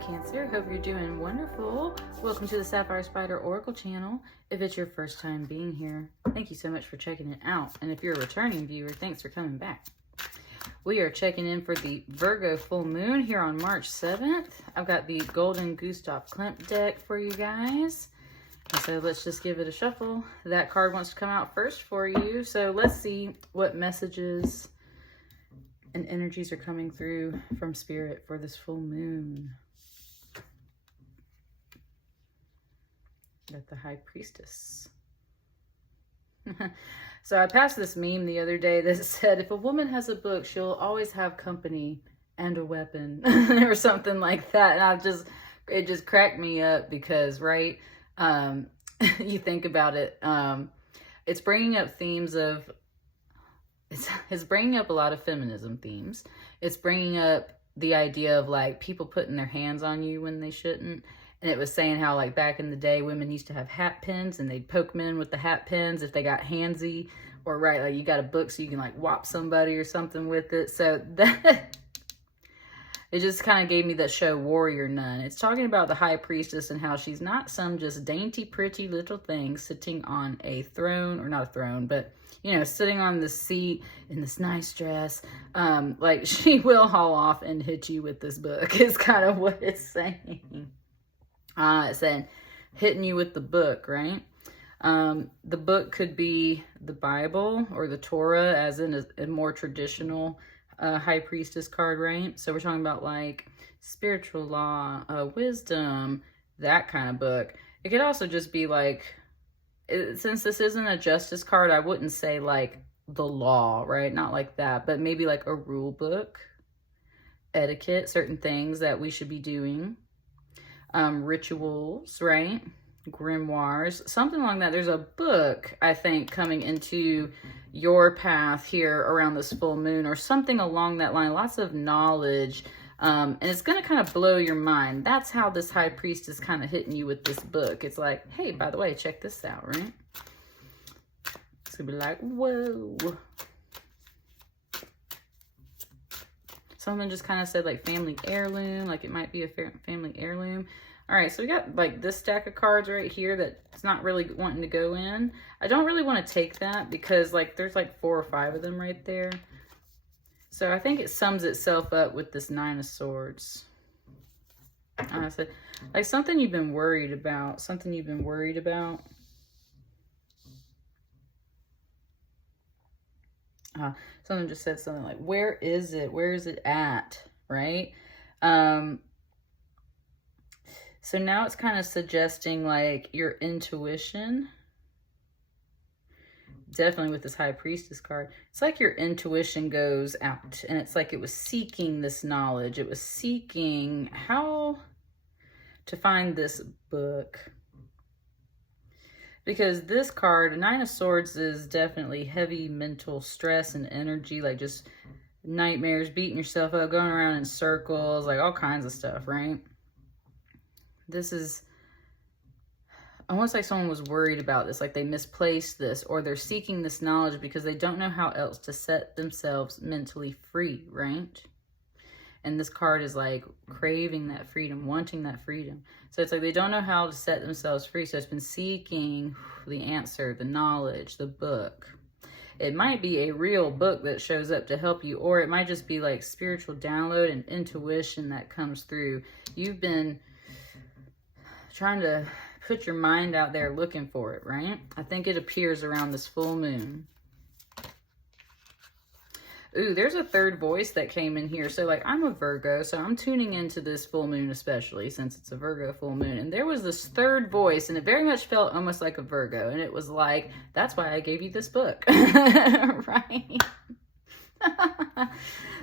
Cancer? Hope you're doing wonderful. Welcome to the Sapphire Spider Oracle channel. If it's your first time being here, thank you so much for checking it out. And if you're a returning viewer, thanks for coming back. We are checking in for the Virgo full moon here on March 7th. I've got the Golden Gustav Klimt deck for you guys. So let's just give it a shuffle. That card wants to come out first for you. So let's see what messages and energies are coming through from Spirit for this full moon. Got the High Priestess. So I passed this meme the other day that said, if a woman has a book, she'll always have company and a weapon or something like that. And it just cracked me up because, right, you think about it, it's bringing up themes of, it's bringing up a lot of feminism themes. It's bringing up the idea of like people putting their hands on you when they shouldn't. And it was saying how like back in the day, women used to have hat pins and they'd poke men with the hat pins if they got handsy, or right, like you got a book so you can like whop somebody or something with it. So that, it just kind of gave me that show Warrior Nun. It's talking about the High Priestess and how she's not some just dainty, pretty little thing sitting on a throne, or not a throne, but you know, sitting on the seat in this nice dress. Like she will haul off and hit you with this book is kind of what it's saying. It's saying hitting you with the book, right? The book could be the Bible or the Torah, as in a more traditional High Priestess card, right? So we're talking about like spiritual law, wisdom, that kind of book. It could also just be like, since this isn't a justice card, I wouldn't say like the law, right? Not like that, but maybe like a rule book, etiquette, certain things that we should be doing, rituals, right? Grimoires, something along that. There's a book, I think, coming into your path here around this full moon, or something along that line. Lots of knowledge. And it's going to kind of blow your mind. That's how this High Priest is kind of hitting you with this book. It's like, hey, by the way, check this out, right? It's going to be like, whoa. Something just kind of said like family heirloom, like it might be a family heirloom. All right, so we got like this stack of cards right here that's not really wanting to go in. I don't really want to take that because like there's like 4 or 5 of them right there. So I think it sums itself up with this 9 of Swords. So, like something you've been worried about. Something you've been worried about. Someone just said something like, where is it? Where is it at? Right? So now it's kind of suggesting like your intuition. Definitely with this High Priestess card, it's like your intuition goes out and it's like it was seeking this knowledge. It was seeking how to find this book. Because this card, 9 of Swords, is definitely heavy mental stress and energy, like just nightmares, beating yourself up, going around in circles, like all kinds of stuff, right? This is almost like someone was worried about this, like they misplaced this, or they're seeking this knowledge because they don't know how else to set themselves mentally free, right? And this card is like craving that freedom, wanting that freedom. So it's like they don't know how to set themselves free. So it's been seeking the answer, the knowledge, the book. It might be a real book that shows up to help you, or it might just be like spiritual download and intuition that comes through. You've been trying to put your mind out there looking for it, right? I think it appears around this full moon. Ooh, there's a third voice that came in here. So like I'm a Virgo, so I'm tuning into this full moon, especially since it's a Virgo full moon. And there was this third voice and it very much felt almost like a Virgo. And it was like, that's why I gave you this book, right?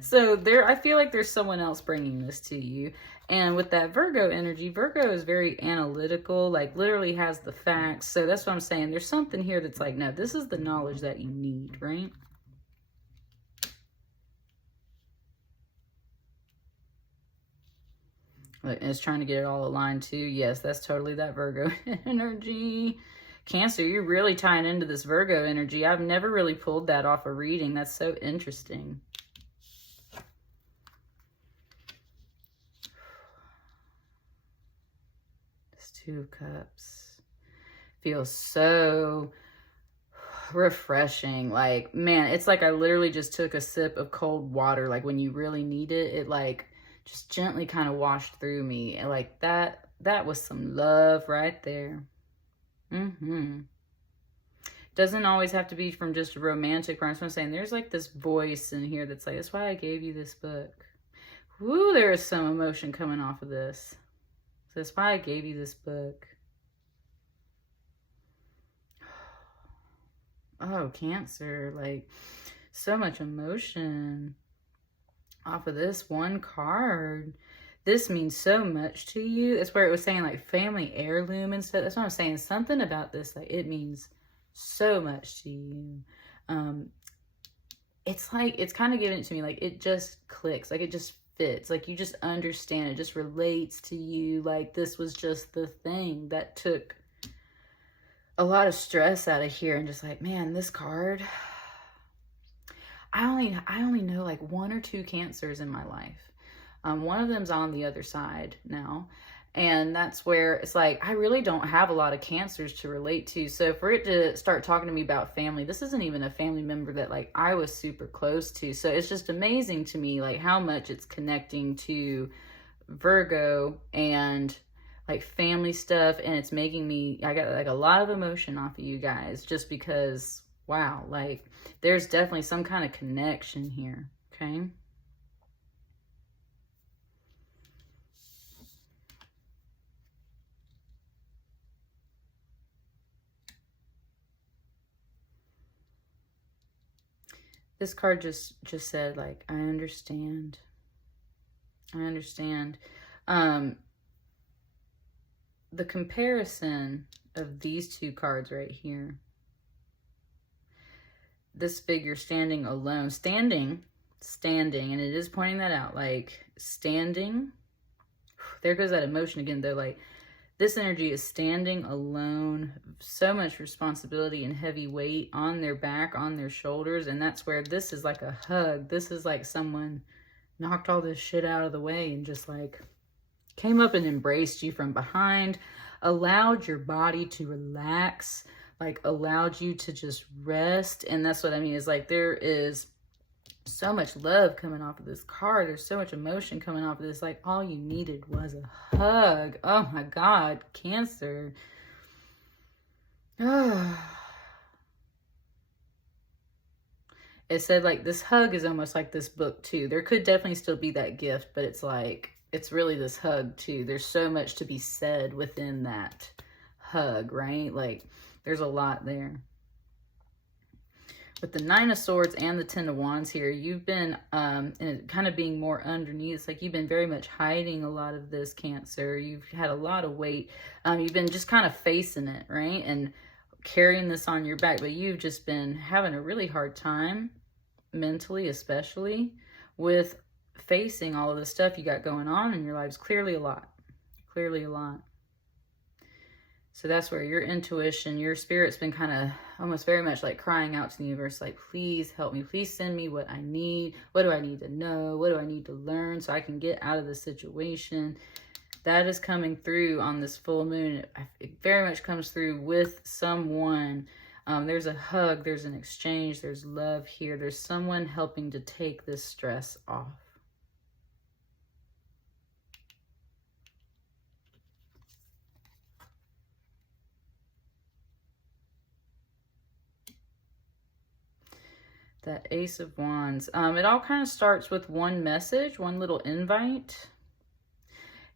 So there, I feel like there's someone else bringing this to you. And with that Virgo energy, Virgo is very analytical, like literally has the facts. So that's what I'm saying. There's something here that's like, no, this is the knowledge that you need, right? And it's trying to get it all aligned too. Yes, that's totally that Virgo energy. Cancer, you're really tying into this Virgo energy. I've never really pulled that off a reading. That's so interesting. Two of Cups. Feels so refreshing. Like, man, it's like I literally just took a sip of cold water. Like when you really need it, it like just gently kind of washed through me. And like that was some love right there. Doesn't always have to be from just a romantic part. I'm saying there's like this voice in here that's like, that's why I gave you this book. Woo, there is some emotion coming off of this. So that's why I gave you this book. Oh, Cancer, like so much emotion off of this one card. This means so much to you. That's where it was saying like family heirloom and stuff. That's what I'm saying. Something about this, like it means so much to you. It's like, it's kind of giving it to me, like it just clicks, like it just fits, like you just understand, it just relates to you. Like this was just the thing that took a lot of stress out of here. And just like, man, this card, I only know like 1 or 2 Cancers in my life. One of them's on the other side now. And that's where it's like, I really don't have a lot of Cancers to relate to. So for it to start talking to me about family, this isn't even a family member that like I was super close to. So it's just amazing to me, like how much it's connecting to Virgo and like family stuff. And it's making me, I got like a lot of emotion off of you guys just because, wow, like there's definitely some kind of connection here. Okay. This card just said like, I understand. I understand. The comparison of these 2 cards right here. This figure standing alone, standing, and it is pointing that out, like standing. There goes that emotion again though, like this energy is standing alone, so much responsibility and heavy weight on their back, on their shoulders. And that's where this is like a hug. This is like someone knocked all this shit out of the way and just like came up and embraced you from behind, allowed your body to relax, like allowed you to just rest. And that's what I mean, is like there is so much love coming off of this card. There's so much emotion coming off of this. Like all you needed was a hug. Oh my God, Cancer. It said like this hug is almost like this book too. There could definitely still be that gift, but it's like, it's really this hug too. There's so much to be said within that hug, right? Like there's a lot there. With the 9 of Swords and the 10 of Wands here, you've been and kind of being more underneath. It's like you've been very much hiding a lot of this, Cancer. You've had a lot of weight. You've been just kind of facing it, right? And carrying this on your back, but you've just been having a really hard time, mentally especially, with facing all of the stuff you got going on in your lives. Clearly a lot. Clearly a lot. So that's where your intuition, your spirit's been kind of almost very much like crying out to the universe, like, please help me. Please send me what I need. What do I need to know? What do I need to learn so I can get out of the situation? That is coming through on this full moon. It very much comes through with someone. There's a hug. There's an exchange. There's love here. There's someone helping to take this stress off. That Ace of Wands. It all kind of starts with one message, one little invite.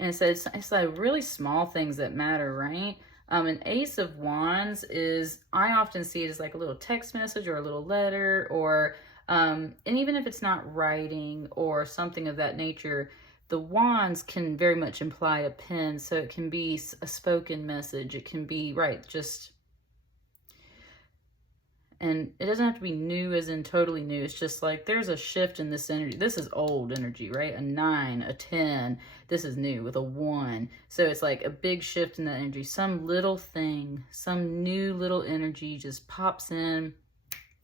And it says it's like really small things that matter, right? An Ace of Wands is, I often see it as like a little text message or a little letter, or, and even if it's not writing or something of that nature, the wands can very much imply a pen. So it can be a spoken message. It can be, right, just... And it doesn't have to be new as in totally new. It's just like there's a shift in this energy. This is old energy, right? A 9, a 10. This is new with a 1. So it's like a big shift in that energy. Some little thing, some new little energy just pops in,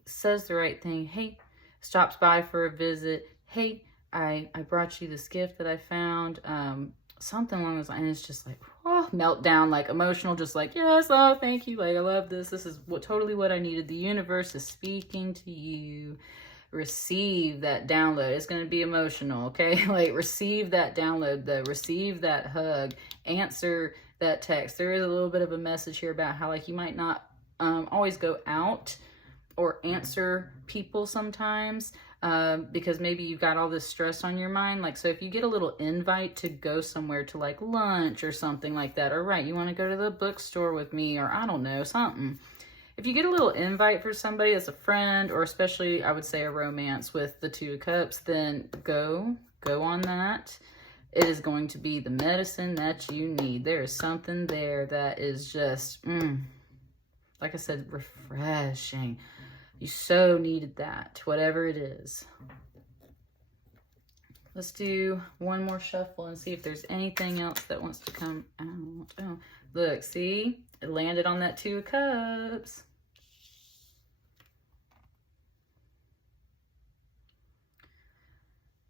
says the right thing. Hey, stops by for a visit. Hey, I brought you this gift that I found. something along those lines. And it's just like, oh, meltdown, like emotional, just like, yes, oh, thank you. Like, I love this. This is totally what I needed. The universe is speaking to you. Receive that download. It's going to be emotional, okay? Like, receive that download, receive that hug, answer that text. There is a little bit of a message here about how, like, you might not always go out or answer people sometimes because maybe you've got all this stress on your mind. Like, so if you get a little invite to go somewhere to like lunch or something like that, or right, you want to go to the bookstore with me, or I don't know, something. If you get a little invite for somebody as a friend, or especially I would say a romance with the Two of Cups, then go on that. It is going to be the medicine that you need. There is something there that is just, like I said, refreshing. You so needed that, whatever it is. Let's do one more shuffle and see if there's anything else that wants to come out. Oh, look, see? It landed on that Two of Cups.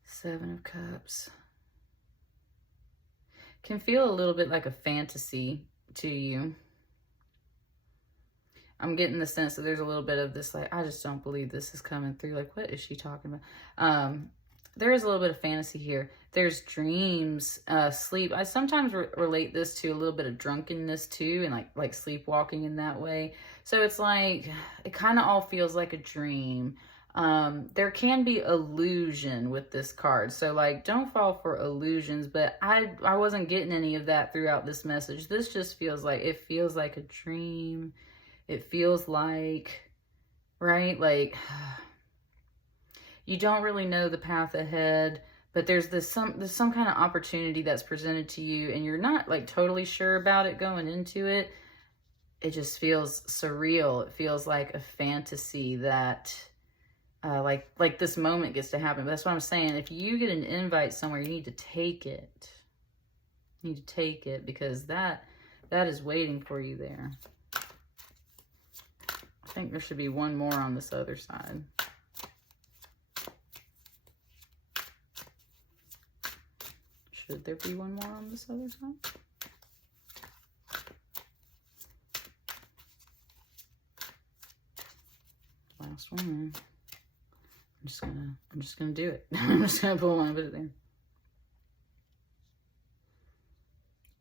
Seven of Cups. Can feel a little bit like a fantasy to you. I'm getting the sense that there's a little bit of this, like, I just don't believe this is coming through. Like, what is she talking about? There is a little bit of fantasy here. There's dreams, sleep. I sometimes relate this to a little bit of drunkenness too, and like sleepwalking in that way. So it's like, it kind of all feels like a dream. There can be illusion with this card. So like, don't fall for illusions, but I wasn't getting any of that throughout this message. This just feels like, it feels like a dream. It feels like, right? Like, you don't really know the path ahead, but there's some kind of opportunity that's presented to you, and you're not like totally sure about it going into it. It just feels surreal. It feels like a fantasy that like this moment gets to happen. But that's what I'm saying. If you get an invite somewhere, you need to take it. You need to take it, because that is waiting for you there. I think there should be one more on this other side. Should there be one more on this other side? Last one. I'm just gonna do it. I'm just gonna pull one and put it there.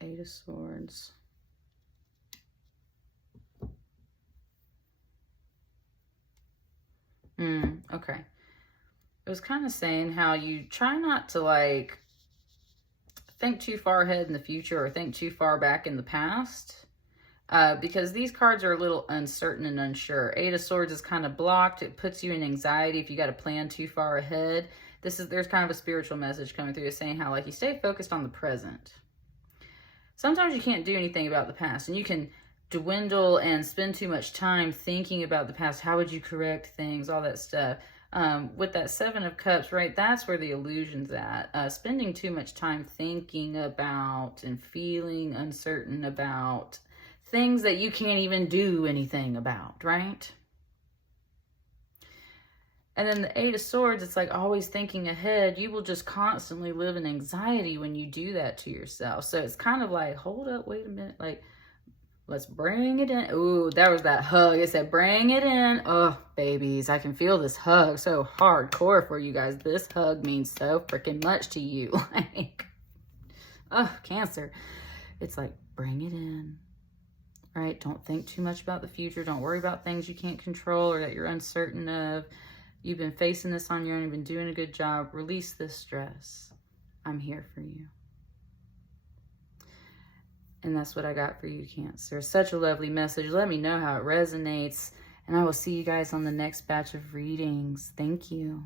Eight of Swords. Okay. It was kind of saying how you try not to like think too far ahead in the future or think too far back in the past, because these cards are a little uncertain and unsure. Eight of Swords is kind of blocked. It puts you in anxiety if you got to plan too far ahead. There's kind of a spiritual message coming through, saying how like you stay focused on the present. Sometimes you can't do anything about the past, and you can dwindle and spend too much time thinking about the past. How would you correct things, all that stuff. With that Seven of Cups, right, that's where the illusion's at. Spending too much time thinking about and feeling uncertain about things that you can't even do anything about, right? And then the Eight of Swords, it's like always thinking ahead. You will just constantly live in anxiety when you do that to yourself. So it's kind of like, hold up, wait a minute, like, let's bring it in. Ooh, that was that hug. It said, bring it in. Oh, babies, I can feel this hug so hardcore for you guys. This hug means so freaking much to you. Like, oh, Cancer. It's like, bring it in, right? Don't think too much about the future. Don't worry about things you can't control or that you're uncertain of. You've been facing this on your own. You've been doing a good job. Release this stress. I'm here for you. And that's what I got for you, Cancer. Such a lovely message. Let me know how it resonates. And I will see you guys on the next batch of readings. Thank you.